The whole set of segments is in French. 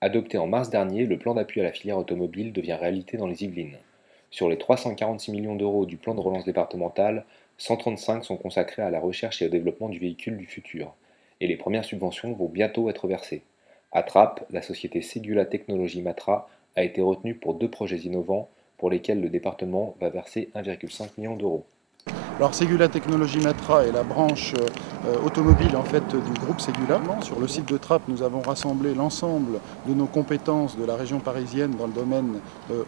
Adopté en mars dernier, le plan d'appui à la filière automobile devient réalité dans les Yvelines. Sur les 346 millions d'euros du plan de relance départemental, 135 sont consacrés à la recherche et au développement du véhicule du futur, et les premières subventions vont bientôt être versées. À Trappes, la société Ségula Technologies Matra a été retenue pour deux projets innovants pour lesquels le département va verser 1,5 million d'euros. Alors Ségula Technologies Matra est la branche automobile en fait du groupe Ségula. Sur le site de Trappes, nous avons rassemblé l'ensemble de nos compétences de la région parisienne dans le domaine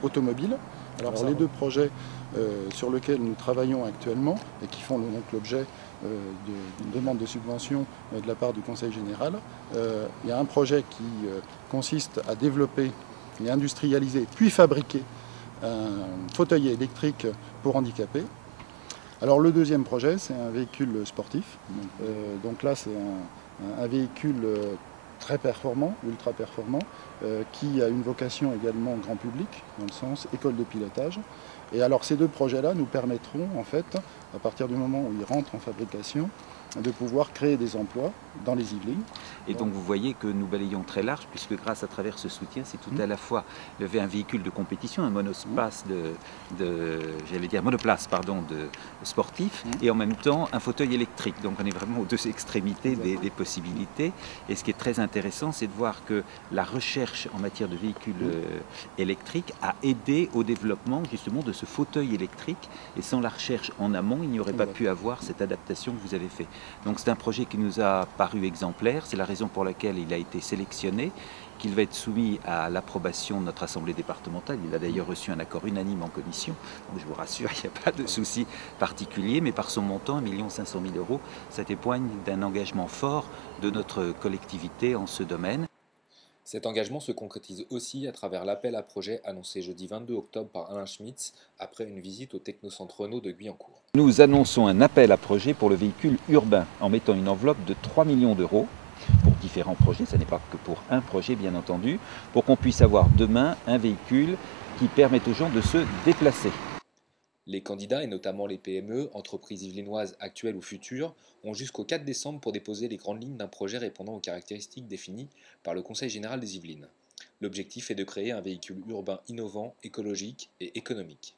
automobile. Alors les deux projets sur lesquels nous travaillons actuellement et qui font donc l'objet d'une demande de subvention de la part du Conseil général, il y a un projet qui consiste à développer et industrialiser puis fabriquer un fauteuil électrique pour handicapés. Alors le deuxième projet, c'est un véhicule sportif. Donc là, c'est un véhicule très performant, ultra performant, qui a une vocation également grand public, dans le sens école de pilotage. Et alors ces deux projets-là nous permettront, en fait, à partir du moment où ils rentrent en fabrication, de pouvoir créer des emplois dans les Yvelines. Et donc vous voyez que nous balayons très large, puisque grâce à travers ce soutien, c'est tout à la fois un véhicule de compétition, un monoplace monoplace de sportif, et en même temps un fauteuil électrique. Donc on est vraiment aux deux extrémités des possibilités. Et ce qui est très intéressant, c'est de voir que la recherche en matière de véhicules électriques a aidé au développement justement de ce fauteuil électrique. Et sans la recherche en amont, il n'y aurait pas pu avoir cette adaptation que vous avez fait. Donc c'est un projet qui nous a paru exemplaire, c'est la raison pour laquelle il a été sélectionné, qu'il va être soumis à l'approbation de notre assemblée départementale. Il a d'ailleurs reçu un accord unanime en commission, donc je vous rassure, il n'y a pas de souci particulier, mais par son montant, 1,5 million d'euros, ça témoigne d'un engagement fort de notre collectivité en ce domaine. Cet engagement se concrétise aussi à travers l'appel à projet annoncé jeudi 22 octobre par Alain Schmitz après une visite au Technocentre Renault de Guyancourt. Nous annonçons un appel à projet pour le véhicule urbain en mettant une enveloppe de 3 millions d'euros pour différents projets, ce n'est pas que pour un projet bien entendu, pour qu'on puisse avoir demain un véhicule qui permette aux gens de se déplacer. Les candidats, et notamment les PME, entreprises yvelinoises actuelles ou futures, ont jusqu'au 4 décembre pour déposer les grandes lignes d'un projet répondant aux caractéristiques définies par le Conseil général des Yvelines. L'objectif est de créer un véhicule urbain innovant, écologique et économique.